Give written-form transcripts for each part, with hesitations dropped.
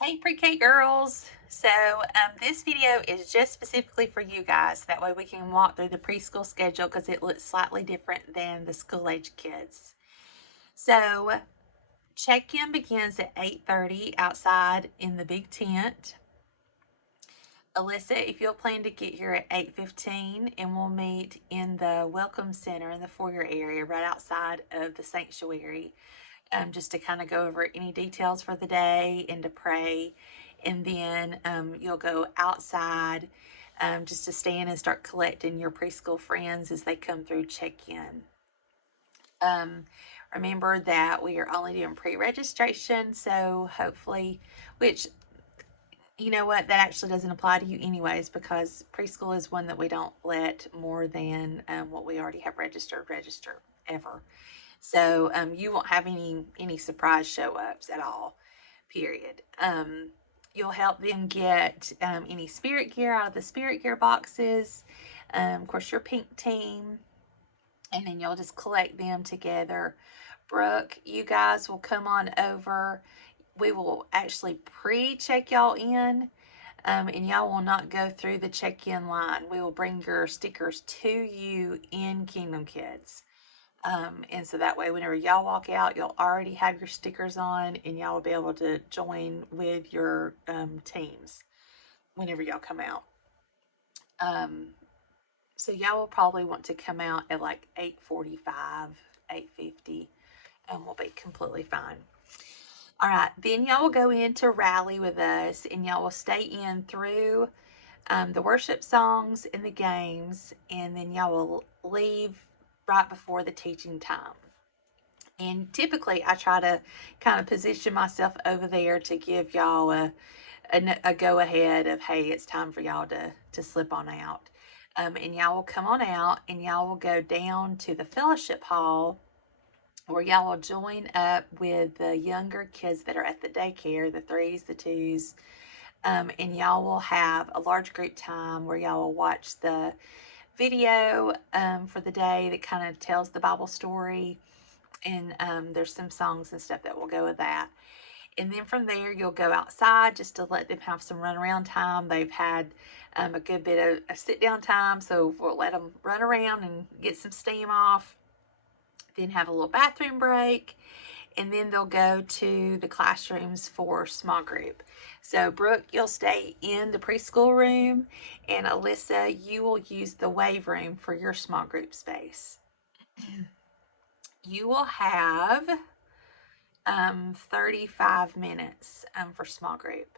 Hey pre-K girls. This video is just specifically for you guys. That way we can walk through the preschool schedule because it looks slightly different than the school age kids. So check-in begins at 8:30 outside in the big tent. Alyssa, if you'll plan to get here at 8:15, and we'll meet in the welcome center in the foyer area right outside of the sanctuary, just to kind of go over any details for the day and to pray. And then you'll go outside just to stand and start collecting your preschool friends as they come through check-in. Remember that we are only doing pre-registration, so hopefully, which, you know what, that actually doesn't apply to you anyways, because preschool is one that we don't let more than what we already have register ever. So you won't have any surprise show ups at all, period. You'll help them get any spirit gear out of the spirit gear boxes. Of course, your pink team, and then you'll just collect them together. Brooke, you guys will come on over. We will actually pre-check y'all in. And y'all will not go through the check-in line. We will bring your stickers to you in Kingdom Kids. And so that way, whenever y'all walk out, you'll already have your stickers on, and y'all will be able to join with your teams whenever y'all come out. So y'all will probably want to come out at like 8:45, 8:50, and we'll be completely fine. All right, then y'all will go in to rally with us, and y'all will stay in through the worship songs and the games, and then y'all will leave right before the teaching time. And typically, I try to kind of position myself over there to give y'all a go ahead of, hey, it's time for y'all to slip on out. And y'all will come on out, and y'all will go down to the fellowship hall where y'all will join up with the younger kids that are at the daycare, the threes, the twos. And y'all will have a large group time where y'all will watch the video for the day that kind of tells the Bible story. And there's some songs and stuff that will go with that. And then from there, you'll go outside just to let them have some run around time. They've had a good bit of a sit down time, so we'll let them run around and get some steam off. Then have a little bathroom break, and then they'll go to the classrooms for small group. So Brooke, you'll stay in the preschool room, and Alyssa, you will use the wave room for your small group space. You will have 35 minutes for small group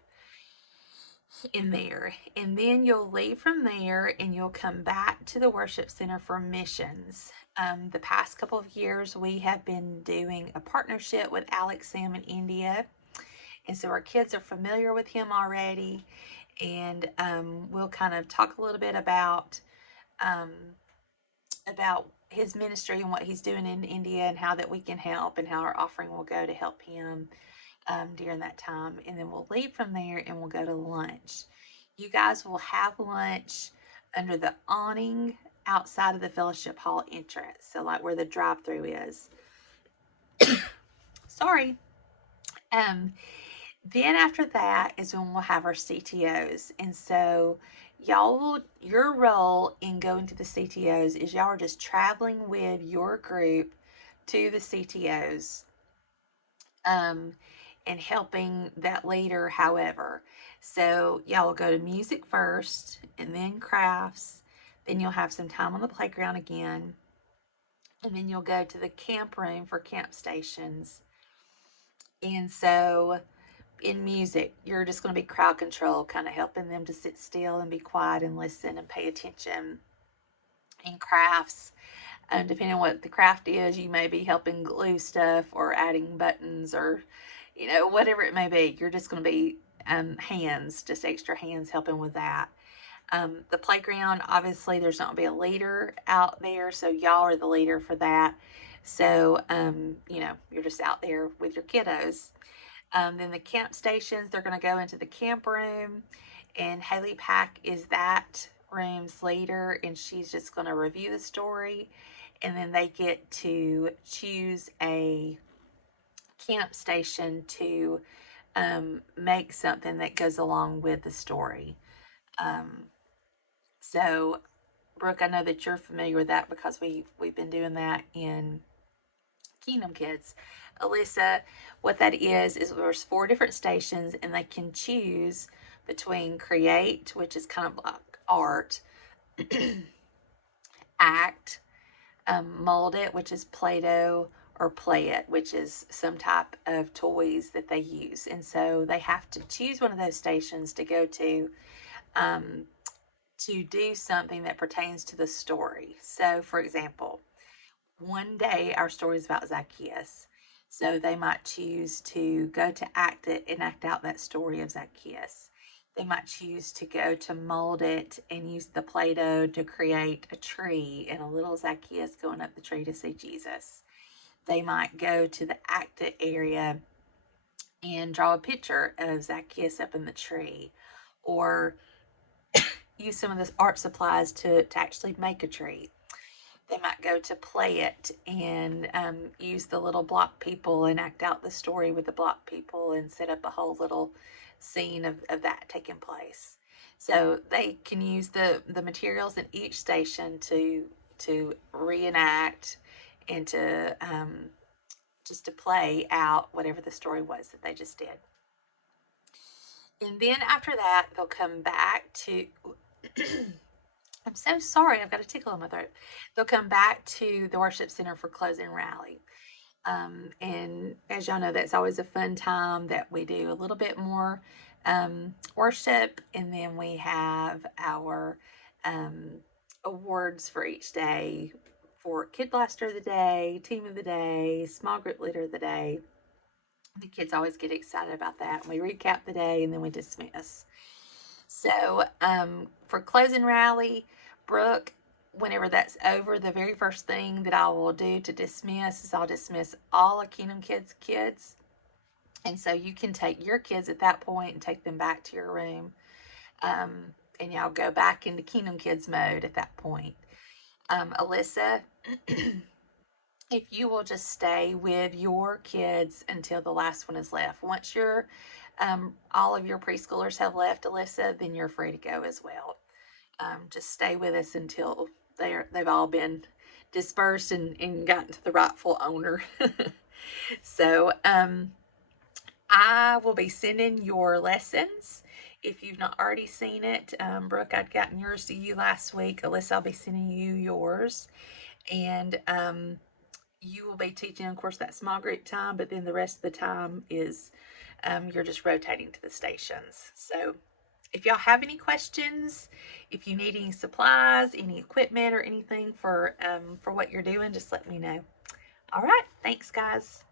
in there. And then you'll leave from there and you'll come back to the worship center for missions. The past couple of years, we have been doing a partnership with Alex Sam in India. And so our kids are familiar with him already. And we'll kind of talk a little bit about his ministry and what he's doing in India and how that we can help and how our offering will go to help him during that time. And then we'll leave from there and we'll go to lunch. You guys will have lunch under the awning outside of the fellowship hall entrance. So like where the drive-through is. Sorry. Then after that is when we'll have our CTOs. And so your role in going to the CTOs is y'all are just traveling with your group to the CTOs and helping that leader however. So y'all will go to music first and then crafts. Then you'll have some time on the playground again. And then you'll go to the camp room for camp stations. And so in music, you're just going to be crowd control, kind of helping them to sit still and be quiet and listen and pay attention. In crafts, depending on what the craft is, you may be helping glue stuff or adding buttons or, whatever it may be. You're just going to be hands, just extra hands helping with that. The playground, obviously, there's not going to be a leader out there, so y'all are the leader for that. So, you're just out there with your kiddos. Then the camp stations, they're going to go into the camp room, and Haley Pack is that room's leader, and she's just going to review the story, and then they get to choose a camp station to make something that goes along with the story. So, Brooke, I know that you're familiar with that because we've been doing that in Kingdom Kids. Alyssa, what that is there's 4 different stations, and they can choose between create, which is kind of like art, act, mold it, which is Play-Doh, or play it, which is some type of toys that they use. And so they have to choose one of those stations to go to do something that pertains to the story. So, for example, one day our story is about Zacchaeus. So they might choose to go to act it and act out that story of Zacchaeus. They might choose to go to mold it and use the Play-Doh to create a tree and a little Zacchaeus going up the tree to see Jesus. They might go to the act it area and draw a picture of Zacchaeus up in the tree, or use some of the art supplies to actually make a tree. They might go to play it and use the little block people and act out the story with the block people and set up a whole little scene of that taking place. So they can use the materials in each station to reenact and to just to play out whatever the story was that they just did. And then after that, they'll come back to I'm so sorry, I've got a tickle in my throat. They'll come back to the worship center for closing rally. And as y'all know, that's always a fun time that we do a little bit more worship, and then we have our awards for each day for Kid Blaster of the Day, Team of the Day, Small Group Leader of the Day. The kids always get excited about that. We recap the day and then we dismiss. So for closing rally, Brooke, whenever that's over, the very first thing that I will do to dismiss is I'll dismiss all of Kingdom Kids kids. And so you can take your kids at that point and take them back to your room. And y'all go back into Kingdom Kids mode at that point. Alyssa, if you will just stay with your kids until the last one is left. Once all of your preschoolers have left, Alyssa, then you're free to go as well. Just stay with us until they've all been dispersed and gotten to the rightful owner. So I will be sending your lessons. If you've not already seen it, Brooke, I'd gotten yours to you last week. Alyssa, I'll be sending you yours. And you will be teaching, of course, that small group time, but then the rest of the time is you're just rotating to the stations. So if y'all have any questions, if you need any supplies, any equipment, or anything for what you're doing, just let me know. All right. Thanks, guys.